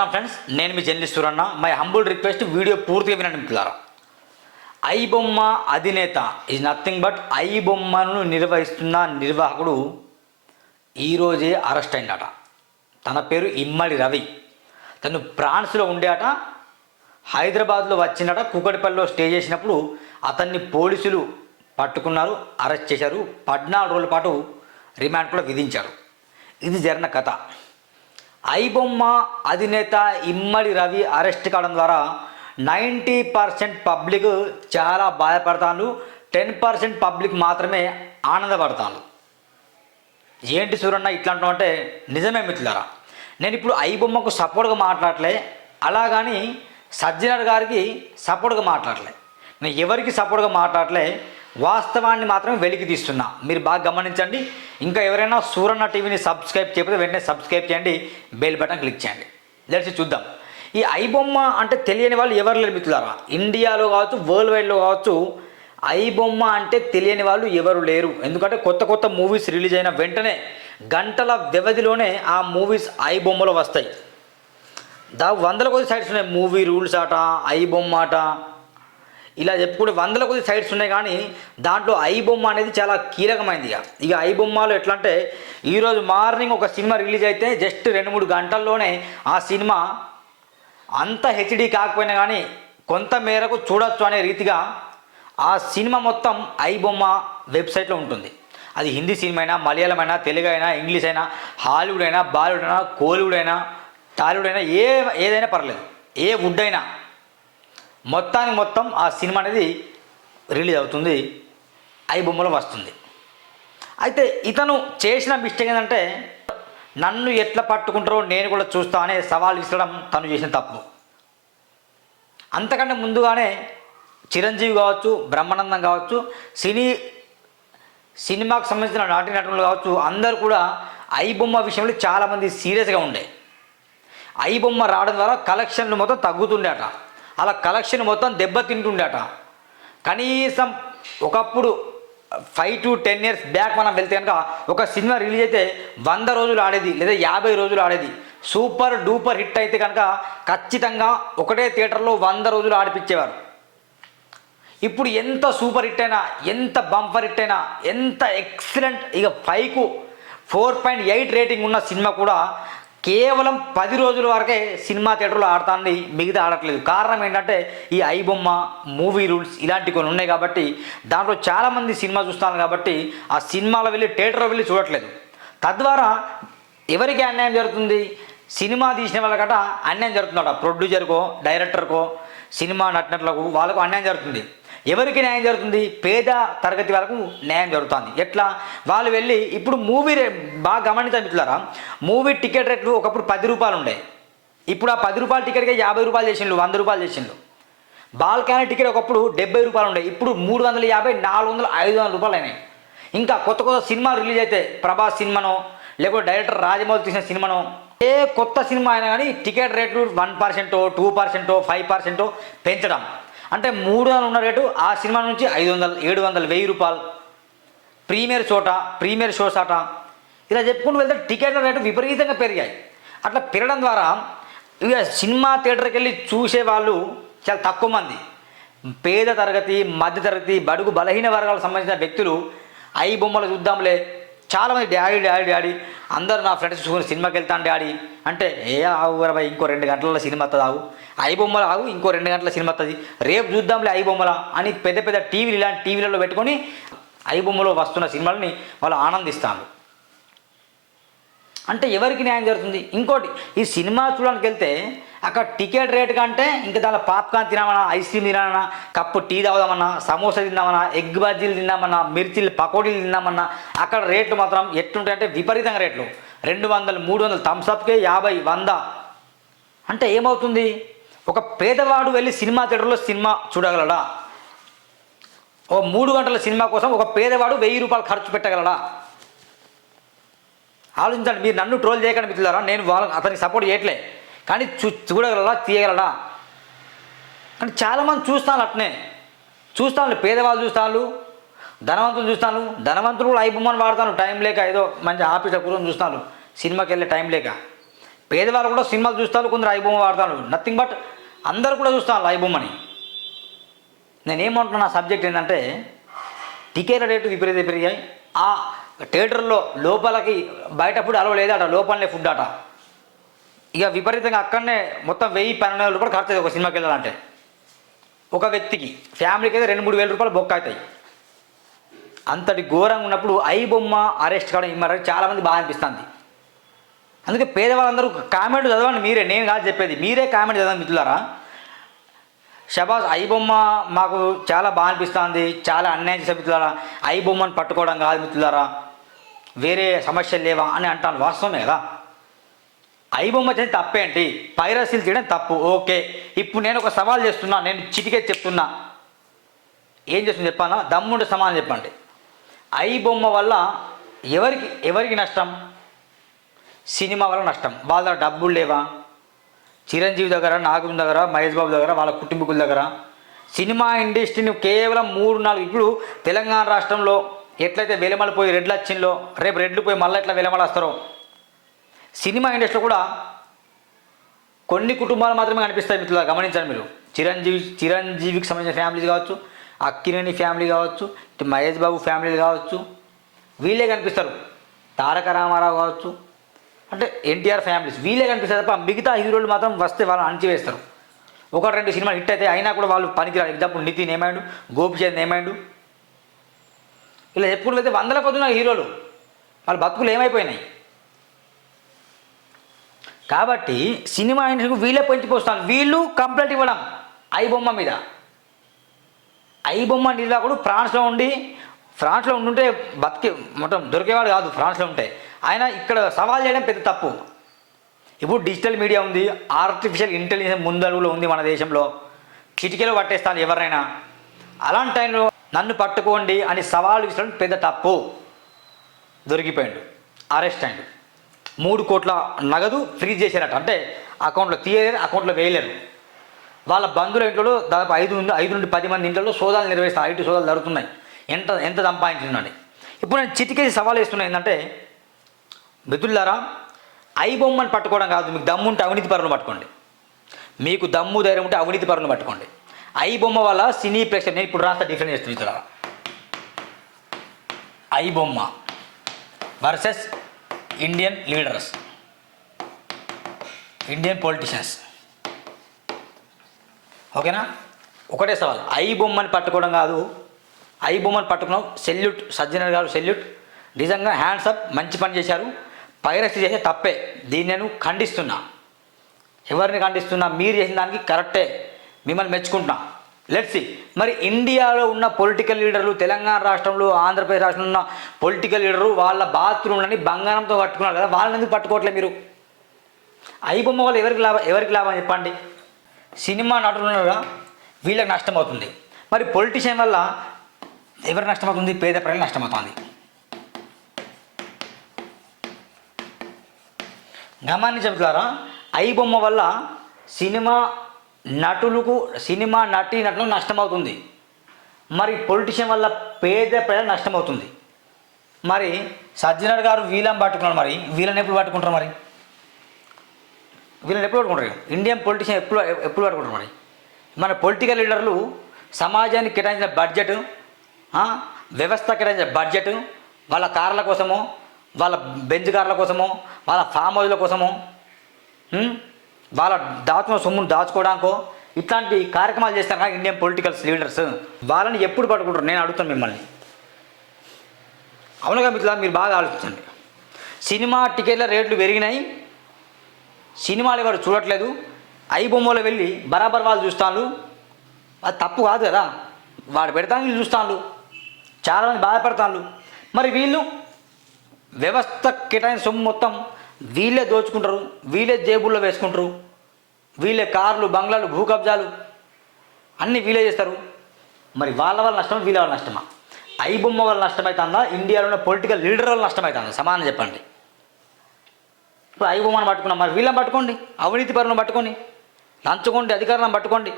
నమస్కారం ఫ్రెండ్స్ నేను మీ journalist Suranna. My humble request video పూర్తిగా వినండి మిత్రులారా. ఐ బొమ్మ అధినేత ఈజ్ నథింగ్ బట్ ఐ బొమ్మను నిర్వహిస్తున్న నిర్వాహకుడు ఈరోజే అరెస్ట్ అయిందట. తన పేరు ఇమ్మడి రవి. తను ఫ్రాన్స్లో ఉండేట హైదరాబాద్లో వచ్చినట కుకటిపల్లిలో స్టే చేసినప్పుడు అతన్ని పోలీసులు పట్టుకున్నారు అరెస్ట్ చేశారు. పద్నాలుగు రోజుల పాటు రిమాండ్ కూడా విధించారు. ఇది జరిగిన కథ. ఐబొమ్మ అధినేత ఇమ్మడి రవి అరెస్ట్ కావడం ద్వారా నైంటీ పర్సెంట్ పబ్లిక్ చాలా బాధపడతాను టెన్ పర్సెంట్ పబ్లిక్ మాత్రమే ఆనందపడతాను ఏంటి సూరన్న ఇట్లా అంటాం అంటే నిజమే మిత్రులారా. నేను ఇప్పుడు ఐబొమ్మకు సపోర్ట్గా మాట్లాడలే అలాగని సజ్జనర్ గారికి సపోర్ట్గా మాట్లాడలే నేను ఎవరికి సపోర్ట్గా మాట్లాడలే వాస్తవాన్ని మాత్రమే వెలికి తీస్తున్నా. మీరు బాగా గమనించండి. ఇంకా ఎవరైనా సూరన్న టీవీని సబ్స్క్రైబ్ చేయకపోతే వెంటనే సబ్స్క్రైబ్ చేయండి. బెల్ బటన్ క్లిక్ చేయండి. లెట్స్ చూద్దాం. ఈ ఐబొమ్మ అంటే తెలియని వాళ్ళు ఎవరు లేరు మిత్రులారా? ఇండియాలో కావచ్చు వరల్డ్ వైడ్లో కావచ్చు ఐబొమ్మ అంటే తెలియని వాళ్ళు ఎవరు లేరు. ఎందుకంటే కొత్త కొత్త మూవీస్ రిలీజ్ అయిన వెంటనే గంటల వ్యవధిలోనే ఆ మూవీస్ ఐబొమ్మలో వస్తాయి. దా వందల కొద్ది సైట్స్ ఉన్నాయి. మూవీ రూల్స్ ఆట ఐబొమ్మ ఆట ఇలా చెప్పుకుంటే వందల కొద్ది సైట్స్ ఉన్నాయి కానీ దాంట్లో ఐ బొమ్మ అనేది చాలా కీలకమైంది ఇక. ఇక ఐబొమ్మలో ఎట్లా అంటే ఈరోజు మార్నింగ్ ఒక సినిమా రిలీజ్ అయితే జస్ట్ రెండు మూడు గంటల్లోనే ఆ సినిమా అంత హెచ్డి కాకపోయినా కానీ కొంత మేరకు చూడొచ్చు అనే రీతిగా ఆ సినిమా మొత్తం ఐబొమ్మ వెబ్సైట్లో ఉంటుంది. అది హిందీ సినిమా అయినా మలయాళం అయినా తెలుగు అయినా ఇంగ్లీష్ అయినా హాలీవుడ్ అయినా బాలీవుడ్ అయినా కోలీవుడ్ అయినా టాలీవుడ్ అయినా ఏ ఏదైనా పర్లేదు. ఏ వుడ్ అయినా మొత్తానికి మొత్తం ఆ సినిమా అనేది రిలీజ్ అవుతుంది. ఐ బొమ్మలో వస్తుంది. అయితే ఇతను చేసిన మిస్టేక్ ఏంటంటే నన్ను ఎట్లా పట్టుకుంటారో నేను కూడా చూస్తా అనే సవాల్ విసరడం తను చేసిన తప్పు. అంతకంటే ముందుగానే చిరంజీవి కావచ్చు బ్రహ్మానందం కావచ్చు సినీ సినిమాకు సంబంధించిన నాటి నటులు కావచ్చు అందరూ కూడా ఐబొమ్మ విషయంలో చాలామంది సీరియస్గా ఉండే. ఐబొమ్మ రావడం ద్వారా కలెక్షన్లు మొత్తం తగ్గుతుండేట అలా కలెక్షన్ మొత్తం దెబ్బతింటుండట. కనీసం ఒకప్పుడు five to ten years back మనం వెళ్తే కనుక ఒక సినిమా రిలీజ్ అయితే వంద రోజులు ఆడేది లేదా యాభై రోజులు ఆడేది. సూపర్ డూపర్ హిట్ అయితే కనుక ఖచ్చితంగా ఒకటే థియేటర్లో వంద రోజులు ఆడిపించేవారు. ఇప్పుడు ఎంత సూపర్ హిట్ అయినా ఎంత బంపర్ హిట్ అయినా ఎంత ఎక్సలెంట్ ఇక ఫైవ్కు ఫోర్ పాయింట్ ఎయిట్ రేటింగ్ ఉన్న సినిమా కూడా కేవలం పది రోజుల వరకే సినిమా థియేటర్లో ఆడుతుంది మిగతా ఆడట్లేదు. కారణం ఏంటంటే ఈ ఐబొమ్మ మూవీ రూల్స్ ఇలాంటి కొన్ని ఉన్నాయి కాబట్టి దాంట్లో చాలామంది సినిమా చూస్తాను కాబట్టి ఆ సినిమాలో వెళ్ళి థియేటర్లో వెళ్ళి చూడట్లేదు. తద్వారా ఎవరికి అన్యాయం జరుగుతుంది? సినిమా తీసిన వాళ్ళకట అన్యాయం జరుగుతుందట. ప్రొడ్యూసర్కో డైరెక్టర్కో సినిమా నటినట్లకు వాళ్ళకు అన్యాయం జరుగుతుంది. ఎవరికి న్యాయం జరుగుతుంది? పేద తరగతి వాళ్ళకు న్యాయం జరుగుతుంది. ఎట్లా? వాళ్ళు వెళ్ళి ఇప్పుడు మూవీ రే బాగా గమనించాలి మిత్రులారా మూవీ టికెట్ రేట్లు ఒకప్పుడు పది రూపాయలు ఉండే. ఇప్పుడు ఆ పది రూపాయల టికెట్కే యాభై రూపాయలు చేసిండ్రు వంద రూపాయలు చేసిండ్రు బాల్కానీ టికెట్ ఒకప్పుడు డెబ్బై రూపాయలు ఉండే. ఇప్పుడు మూడు వందల యాభై నాలుగు వందలు ఐదు వందల రూపాయలు అయినాయి. ఇంకా కొత్త కొత్త సినిమాలు రిలీజ్ అయితే ప్రభాస్ సినిమానో లేకపోతే డైరెక్టర్ రాజమౌళి తీసిన సినిమానో ఏ కొత్త సినిమా అయినా కానీ టికెట్ రేట్లు వన్ పర్సెంటో టూ పర్సెంటో ఫైవ్ పర్సెంటో పెంచడం. అంటే మూడు వందలు ఉన్న రేటు ఆ సినిమా నుంచి ఐదు వందలు ఏడు వందలు వెయ్యి రూపాయలు. ప్రీమియర్ చోట ప్రీమియర్ షోస్ ఆట. ఇలా చెప్పుకుంటూ వెళ్తే టికెట్ల రేటు విపరీతంగా పెరిగాయి. అట్లా పెరగడం ద్వారా ఇక సినిమా థియేటర్కి వెళ్ళి చూసే వాళ్ళు చాలా తక్కువ మంది. పేద తరగతి మధ్య తరగతి బడుగు బలహీన వర్గాలకు సంబంధించిన వ్యక్తులు ఐ బొమ్మలు చూద్దాంలే చాలామంది డాడీ డాడీ డాడీ అందరు నా ఫ్రెండ్స్ చూసుకుని సినిమాకి వెళ్తాను డాడీ. అంటే ఏ ఆగు ఇంకో రెండు గంటల సినిమా వస్తుంది ఆవు. ఐ బొమ్మలు ఆగు ఇంకో రెండు గంటల సినిమా వస్తుంది రేపు చూద్దాంలే ఐ బొమ్మల అని పెద్ద పెద్ద టీవీలు ఇలాంటి టీవీలలో పెట్టుకొని ఐ బొమ్మలో వస్తున్న సినిమాలని వాళ్ళు ఆనందిస్తాను అంటే ఎవరికి న్యాయం జరుగుతుంది? ఇంకోటి ఈ సినిమా చూడడానికి వెళ్తే అక్కడ టికెట్ రేట్ కంటే ఇంకా దానిలో పాప్కార్న్ తినామన్నా ఐస్ క్రీమ్ తినామన్నా కప్పు టీ తాగుదామన్నా సమోసా తిందామన్నా ఎగ్ బజ్జీలు తిందామన్నా మిర్చిలు పకోడీలు తిందామన్నా అక్కడ రేట్లు మాత్రం ఎట్లుంటాయంటే విపరీతంగా రేట్లు. రెండు వందలు మూడు వందలు థమ్స్అప్కే యాభై వంద. అంటే ఏమవుతుంది? ఒక పేదవాడు వెళ్ళి సినిమా థియేటర్లో సినిమా చూడగలడా? ఓ మూడు గంటల సినిమా కోసం ఒక పేదవాడు వెయ్యి రూపాయలు ఖర్చు పెట్టగలడా? ఆలోచించండి మీరు నన్ను ట్రోల్ చేయకండి మిత్రులారా నేను వాళ్ళ అతనికి సపోర్ట్ చేయట్లే. కానీ చూ చూడగలరా తీయగలరా? అంటే చాలామంది చూస్తాను అట్నే. చూస్తాను పేదవాళ్ళు చూస్తాను ధనవంతులు చూస్తాను ధనవంతులు కూడా ఐబొమ్మని వాడతాను టైం లేక ఏదో మంచి ఆఫీస్ కూర్చొని చూస్తాను సినిమాకి వెళ్ళే టైం లేక. పేదవాళ్ళు కూడా సినిమాలు చూస్తారు కొందరు ఐబొమ్మ వాడతాను నథింగ్ బట్ అందరు కూడా చూస్తాను ఐబొమ్మని నేనేమంటున్నా నా సబ్జెక్ట్ ఏంటంటే టికెట్ల రేటు విపరీత పెరిగాయి ఆ థియేటర్లో లోపలికి బయట ఫుడ్ అలవ అట లోపలనే ఫుడ్ అట. ఇక విపరీతంగా అక్కడనే మొత్తం వెయ్యి పన్నెండు వేల రూపాయలు ఖర్చు అవుతుంది ఒక సినిమాకి వెళ్ళాలంటే. ఒక వ్యక్తికి ఫ్యామిలీకి అయితే రెండు మూడు వేల రూపాయలు బొక్క అవుతాయి. అంతటి ఘోరంగా ఉన్నప్పుడు ఐ బొమ్మ అరెస్ట్ కావడం మరి చాలామంది బాగా అనిపిస్తుంది. అందుకే పేదవాళ్ళందరూ కామెంట్ చదవండి మీరే నేను కాదు చెప్పేది. మీరే కామెంట్ చదవండి మిత్రులారా. షబాజ్ ఐ బొమ్మ మాకు చాలా బాగా అనిపిస్తుంది చాలా అన్యాయం చేసే మిత్రులారా. ఐ బొమ్మను పట్టుకోవడం కాదు మిత్రులారా. వేరే సమస్యలు లేవా అని అంటాను వాస్తవమే కదా. ఐ బొమ్మ చేసి తప్పేంటి పైరసీలు చేయడం తప్పు. ఓకే. ఇప్పుడు నేను ఒక సవాల్ చేస్తున్నా నేను చిటికే చెప్తున్నా. ఏం చేస్తుంది చెప్పానా దమ్ముంటే సమానం చెప్పండి. ఐ బొమ్మ వల్ల ఎవరికి ఎవరికి నష్టం? సినిమా వల్ల నష్టం. వాళ్ళ దగ్గర డబ్బులు లేవా? చిరంజీవి దగ్గర నాగం దగ్గర మహేష్ బాబు దగ్గర వాళ్ళ కుటుంబకుల దగ్గర. సినిమా ఇండస్ట్రీని కేవలం మూడు నాలుగు ఇప్పుడు తెలంగాణ రాష్ట్రంలో ఎట్లయితే వెలమల పోయి రెడ్లు వచ్చిందో రేపు రెడ్లు పోయి మళ్ళీ ఎట్లా వెలమల వస్తారో సినిమా ఇండస్ట్రీలో కూడా కొన్ని కుటుంబాలు మాత్రమే కనిపిస్తాయి మిత్రులు గమనించండి మీరు. చిరంజీవి చిరంజీవికి సంబంధించిన ఫ్యామిలీస్ కావచ్చు అక్కినేని ఫ్యామిలీ కావచ్చు ఇటు మహేష్ బాబు ఫ్యామిలీలు కావచ్చు వీళ్ళే కనిపిస్తారు. తారక రామారావు కావచ్చు అంటే ఎన్టీఆర్ ఫ్యామిలీస్ వీళ్ళే కనిపిస్తారు తప్ప మిగతా హీరోలు మాత్రం వస్తే వాళ్ళని అణచివేస్తారు. ఒక రెండు సినిమాలు హిట్ అయితే అయినా కూడా వాళ్ళు పనికిరారు. ఎగ్జాంపుల్ నితిన్ ఏమైండు గోపిచంద్ ఏమైండు. ఇలా చెప్పుకుంటే వందల కొద్దున హీరోలు వాళ్ళ బతుకులు ఏమైపోయినాయి? కాబట్టి సినిమా ఇండస్ట్రీకి వీళ్ళే పెంచిపోస్తారు వీళ్ళు కంప్లైంట్ ఇవ్వడం. ఐ బొమ్మ మీద. ఐ బొమ్మ నిర్వాహకుడు ఫ్రాన్స్లో ఉండి ఫ్రాన్స్లో ఉండుంటే బతికి మొత్తం దొరికేవాడు కాదు ఫ్రాన్స్లో ఉంటే. ఆయన ఇక్కడ సవాల్ చేయడం పెద్ద తప్పు. ఇప్పుడు డిజిటల్ మీడియా ఉంది ఆర్టిఫిషియల్ ఇంటెలిజెన్స్ ముందడుగులో ఉంది మన దేశంలో. చిటికీలో పట్టేస్తాను ఎవరైనా. అలాంటి టైంలో నన్ను పట్టుకోండి అని సవాల్ విసరడం పెద్ద తప్పు. దొరికిపోయాడు. అరెస్ట్ అయ్యాడు మూడు కోట్ల నగదు ఫ్రీజ్ చేశారట. అంటే అకౌంట్లో తీయలేరు అకౌంట్లో వేయలేరు. వాళ్ళ బంధువుల ఇంట్లో దాదాపు ఐదు నుండి ఐదు నుండి పది మంది ఇంట్లో సోదాలు నిర్వహిస్తారు. ఐటీ సోదాలు జరుగుతున్నాయి. ఎంత ఎంత సంపాదించిందని ఇప్పుడు నేను చిటికేసి సవాల్ వేస్తున్నా ఏంటంటే మిత్రులారా ఐ బొమ్మను పట్టుకోవడం కాదు మీకు దమ్ము ఉంటే అవినీతి పరులను పట్టుకోండి. మీకు దమ్ము ధైర్యం ఉంటే అవినీతి పరులను పట్టుకోండి. ఐ బొమ్మ వల్ల సినీ ప్రేక్షకులు నేను ఇప్పుడు రాస్తా డిఫరెన్స్ చేస్తాను iBomma versus Indian leaders Indian politicians ఓకేనా ఒకటే సవాల్. ఐ బొమ్మని పట్టుకోవడం కాదు. ఐ బొమ్మని పట్టుకున్నాం సెల్యూట్ సజ్జనర్ గారు సెల్యూట్. నిజంగా హ్యాండ్స్ అప్ మంచి పని చేశారు. పైరసీ చేసే తప్పే. దీన్ని నేను ఖండిస్తున్నా. ఎవరిని ఖండిస్తున్నా? మీరు చేసిన దానికి కరెక్టే. మిమ్మల్ని మెచ్చుకుంటున్నా. లెట్స్ మరి ఇండియాలో ఉన్న పొలిటికల్ లీడర్లు తెలంగాణ రాష్ట్రంలో ఆంధ్రప్రదేశ్ రాష్ట్రంలో ఉన్న పొలిటికల్ లీడరు వాళ్ళ బాత్రూమ్లని బంగారంతో కట్టుకున్నారు కదా వాళ్ళని ఎందుకు పట్టుకోవట్లేదు మీరు? ఐ బొమ్మ వల్ల ఎవరికి లాభం ఎవరికి లాభం చెప్పండి? సినిమా నటులు వీళ్ళకి నష్టం అవుతుంది. మరి పొలిటీషియన్ వల్ల ఎవరు నష్టమవుతుంది పేద ప్రజలు నష్టమవుతుంది గమనించారా ఐ బొమ్మ వల్ల సినిమా నటులకు సినిమా నటి నటులకు నష్టమవుతుంది. మరి పొలిటీషియన్ వల్ల పేద ప్రజలు నష్టమవుతుంది. మరి సజ్జనర్ గారు వీళ్ళని పట్టుకున్నారు మరి వీళ్ళని ఎప్పుడు పట్టుకుంటారు మరి? వీళ్ళని ఎప్పుడు పట్టుకుంటారు ఇండియన్ పొలిటీషియన్ ఎప్పుడు ఎప్పుడు పట్టుకుంటారు మరి? మన పొలిటికల్ లీడర్లు సమాజానికి కేటాయించిన బడ్జెట్ వ్యవస్థ కేటాయించిన బడ్జెట్ వాళ్ళ కార్ల కోసమో వాళ్ళ బెంచ్ కార్ల కోసమో వాళ్ళ ఫామ్ హౌస్ల కోసమో వాళ్ళ దాచుకున్న సొమ్మును దాచుకోవడానికో ఇట్లాంటి కార్యక్రమాలు చేస్తారు కదా ఇండియన్ పొలిటికల్స్ లీడర్స్ వాళ్ళని ఎప్పుడు పట్టుకుంటారు? నేను అడుగుతాను మిమ్మల్ని. అవునుగా మిత్రులా మీరు బాగా ఆలోచించండి. సినిమా టికెట్ల రేట్లు పెరిగినాయి. సినిమాలు ఎవరు చూడట్లేదు. ఐ బొమ్మలో వెళ్ళి బరాబర్ వాళ్ళు చూస్తాను అది తప్పు కాదు కదా. వాడు పెడతాను వీళ్ళు చూస్తాను చాలామంది బాధపడతాను మరి వీళ్ళు వ్యవస్థ కేటాయిన సొమ్ము మొత్తం వీళ్ళే దోచుకుంటారు వీళ్ళే జేబుల్లో వేసుకుంటారు వీళ్ళే కార్లు బంగ్లాలు భూ కబ్జాలు అన్నీ వీళ్ళే చేస్తారు. మరి వాళ్ళ వల్ల నష్టమా వీళ్ళ వల్ల నష్టమా? ఐబొమ్మ వాళ్ళ వల్ల నష్టమవుతుందా ఇండియాలో ఉన్న పొలిటికల్ లీడర్ వల్ల నష్టమవుతుందా సమానం చెప్పండి. ఇప్పుడు ఐబొమ్మను పట్టుకున్నాం. మరి వీళ్ళని పట్టుకోండి. అవినీతి పరులను పట్టుకోండి. లంచుకోండి అధికారులను పట్టుకోండి.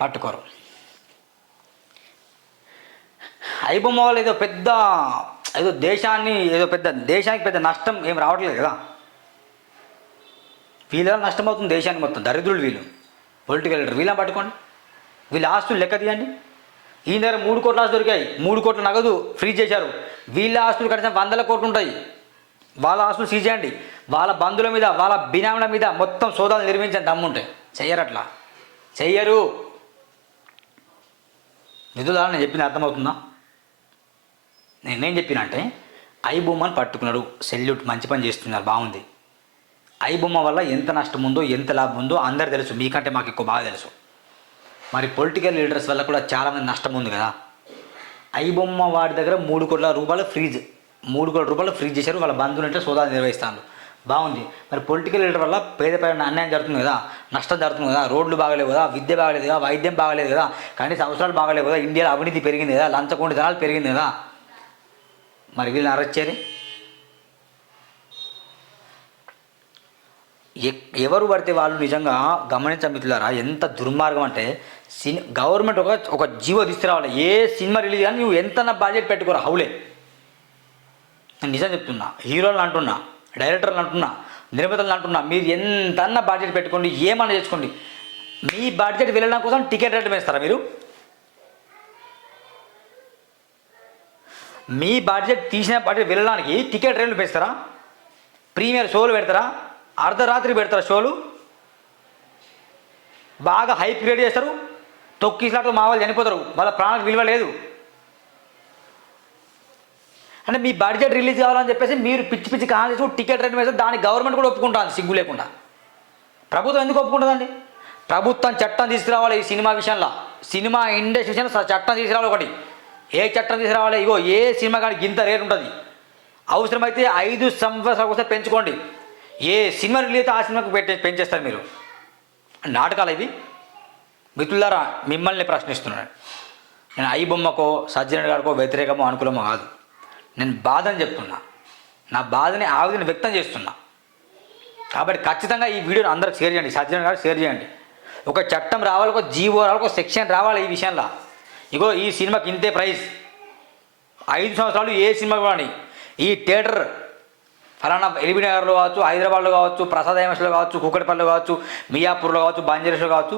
పట్టుకోరు. ఐబొమ్మ వాళ్ళు ఏదో పెద్ద ఏదో దేశాన్ని ఏదో పెద్ద దేశానికి పెద్ద నష్టం ఏం రావట్లేదు కదా. వీళ్ళ నష్టం అవుతుంది దేశానికి మొత్తం దరిద్రులు వీళ్ళు. పొలిటికల్ లీడర్ వీళ్ళని పట్టుకోండి. వీళ్ళ ఆస్తులు లెక్క తీయండి. ఈ దగ్గర మూడు కోట్ల ఆస్తులు దొరికాయి. మూడు కోట్ల నగదు ఫ్రీ చేశారు. వీళ్ళ ఆస్తులు కనీసం వందల కోట్లు ఉంటాయి. వాళ్ళ ఆస్తులు సీజ్ చేయండి. వాళ్ళ బంధువుల మీద వాళ్ళ బినాముల మీద మొత్తం సోదాలు నిర్మించని దమ్ముంటాయి చెయ్యరు అట్లా చెయ్యరు. నిధుల నేను చెప్పింది అర్థమవుతుందా? నేనేం చెప్పిన అంటే ఐ బొమ్మను పట్టుకున్నాడు. సెల్యూట్ మంచి పని చేస్తున్నారు బాగుంది. ఐ బొమ్మ వల్ల ఎంత నష్టం ఉందో ఎంత లాభం ఉందో అందరు తెలుసు. మీకంటే మాకు ఎక్కువ బాగా తెలుసు. మరి పొలిటికల్ లీడర్స్ వల్ల కూడా చాలామంది నష్టం ఉంది కదా. ఐ బొమ్మ వాడి దగ్గర మూడు కోట్ల రూపాయలు ఫ్రీజ్ మూడు కోట్ల రూపాయలు ఫ్రీజ్ చేశారు. వాళ్ళ బంధువులంటే సోదాలు నిర్వహిస్తాను బాగుంది. మరి పొలిటికల్ లీడర్ వల్ల పేద పైన అన్యాయం జరుగుతుంది కదా. నష్టం జరుగుతుంది కదా. రోడ్లు బాగలేవు కదా. విద్య బాగలేదు కదా. వైద్యం బాగలేదు కదా. కనీస అవసరాలు బాగలేవు కదా. ఇండియాలో అవినీతి పెరిగింది కదా. లంచకొండితనాలు పెరిగింది కదా. మరి వీళ్ళని అరెస్ట్ చేయరు ఎవరు పడితే వాళ్ళు నిజంగా గమనించమిత్రులారా ఎంత దుర్మార్గం అంటే సిని గవర్నమెంట్ ఒక ఒక జీవో తీసుకురావాలి. ఏ సినిమా రిలీజ్ కానీ నువ్వు ఎంత బడ్జెట్ పెట్టుకోరా హౌలే. నేను నిజం చెప్తున్నా హీరోలు అంటున్నా డైరెక్టర్లు అంటున్నా నిర్మాతలు అంటున్నా మీరు ఎంతన్నా బడ్జెట్ పెట్టుకోండి ఏమన్నా చేసుకోండి. మీ బడ్జెట్ వెళ్ళడం కోసం టికెట్ రేట్లు వేస్తారా మీరు? మీ బడ్జెట్ తీసిన బడ్జెట్ వెళ్ళడానికి టికెట్ రేట్లు పెంచుతారా? ప్రీమియర్ షోలు పెడతారా? అర్ధరాత్రి పెడతారా షోలు బాగా హై క్రియేట్ చేస్తారు. తొక్కిసినట్టు మా వాళ్ళు చనిపోతారు. వాళ్ళ ప్రాణాలకు విలువ లేదు. అంటే మీ బడ్జెట్ రిలీజ్ కావాలని చెప్పేసి మీరు పిచ్చి పిచ్చి కాల్ చేసి టికెట్ రేట్ వేస్తే దాన్ని గవర్నమెంట్ కూడా ఒప్పుకుంటుంది సిగ్గు లేకుండా. ప్రభుత్వం ఎందుకు ఒప్పుకుంటుందండి? ప్రభుత్వం చట్టం తీసుకురావాలి ఈ సినిమా విషయంలో. సినిమా ఇండస్ట్రీ విషయంలో చట్టం తీసుకురావాలి ఒకటి. ఏ చట్టం తీసుకురావాలి? ఇగో ఏ సినిమా కానీ ఇంత రేట్ ఉంటుంది. అవసరమైతే ఐదు సంవత్సరాల కోసం పెంచుకోండి. ఏ సినిమా రిలీజ్ అయితే ఆ సినిమాకు పెట్టే పెంచేస్తారు మీరు. నాటకాలు ఇవి. మిత్రులారా మిమ్మల్ని ప్రశ్నిస్తున్నాను. నేను ఐ బొమ్మకో సజ్జన గారికో వ్యతిరేకమో అనుకూలమో కాదు. నేను బాధని చెప్తున్నా. నా బాధని ఆవేదన వ్యక్తం చేస్తున్నా. కాబట్టి ఖచ్చితంగా ఈ వీడియోని అందరికి షేర్ చేయండి. సజ్జన గారు షేర్ చేయండి. ఒక చట్టం రావాలి ఒక జీవో రావాలి ఒక సెక్షన్ రావాలి ఈ విషయంలో. ఇగో ఈ సినిమాకి ఇంతే ప్రైస్ ఐదు సంవత్సరాలు ఏ సినిమా కానీ. ఈ థియేటర్ ఫలానా ఎల్బీ నగర్లో కావచ్చు హైదరాబాద్లో కావచ్చు ప్రసాద్ ఐఎంఎస్లో కావచ్చు కుక్కటిపల్లిలో కావచ్చు మియాపూర్లో కావచ్చు బంజారాస్లో కావచ్చు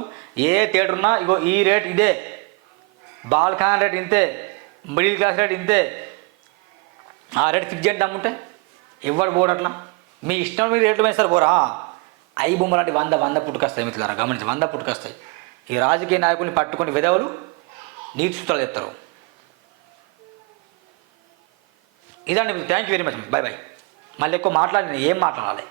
ఏ థియేటర్ ఉన్నా ఇగో ఈ రేట్ ఇదే. బాల్ఖాన్ రేట్ ఇంతే మిడిల్ క్లాస్ రేట్ ఇంతే. ఆ రేట్ ఫిక్స్ చేయండి అమ్ముంటే ఇవ్వడు పోడు అట్లా. మీ ఇష్టం మీద రేట్లు వేస్తారు పోరా. ఐ బొమ్మ లాంటి వంద వంద పుట్టుకొస్తాయి మిత్రులారా గమనించి వంద పుట్టుకొస్తాయి. ఈ రాజకీయ నాయకుల్ని పట్టుకుని విధవులు నీతి సూత్రాలు ఇదండి thank you very much bye bye మళ్ళీ ఎక్కువ మాట్లాడి ఏం మాట్లాడాలి?